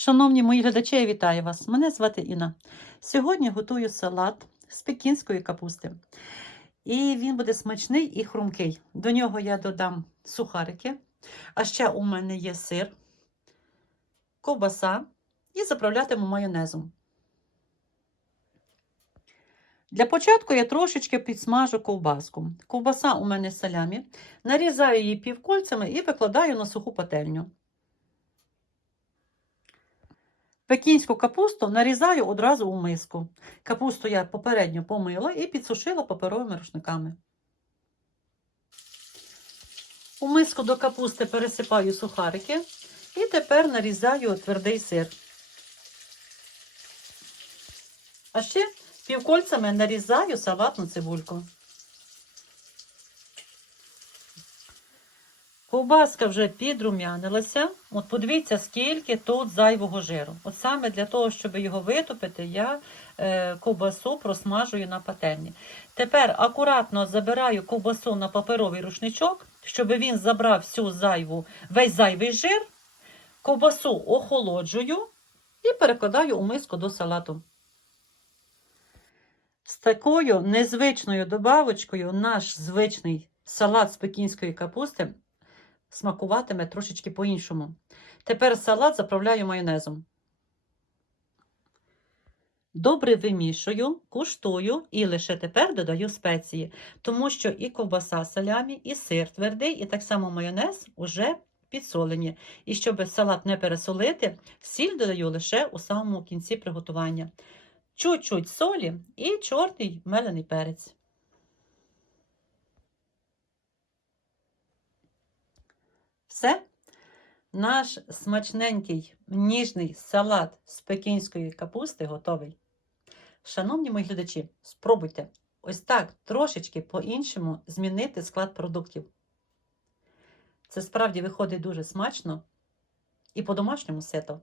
Шановні мої глядачі, я вітаю вас! Мене звати Інна. Сьогодні готую салат з пекінської капусти. І він буде смачний і хрумкий. До нього я додам сухарики, а ще у мене є сир, ковбаса і заправлятиму майонезом. Для початку я трошечки підсмажу ковбаску. Ковбаса у мене салямі. Нарізаю її півкольцями і викладаю на суху пательню. Пекінську капусту нарізаю одразу у миску. Капусту я попередньо помила і підсушила паперовими рушниками. У миску до капусти пересипаю сухарики і тепер нарізаю твердий сир. А ще півкольцями нарізаю салатну цибульку. Ковбаска вже підрум'янилася. От подивіться, скільки тут зайвого жиру. От саме для того, щоб його витопити, я е, ковбасу просмажую на пательні. Тепер акуратно забираю ковбасу на паперовий рушничок, щоб він забрав всю зайву, весь зайвий жир. Ковбасу охолоджую і перекладаю у миску до салату. З такою незвичною добавочкою наш звичний салат з пекінської капусти смакуватиме трошечки по-іншому. Тепер салат заправляю майонезом. Добре вимішую, куштую і лише тепер додаю спеції, тому що і ковбаса салямі, і сир твердий, і так само майонез уже підсолені. І щоб салат не пересолити, сіль додаю лише у самому кінці приготування. Чуть-чуть солі і чорний мелений перець. Все. Наш смачненький ніжний салат з пекінської капусти готовий. Шановні мої глядачі, спробуйте ось так трошечки по-іншому змінити склад продуктів. Це справді виходить дуже смачно і по-домашньому сито.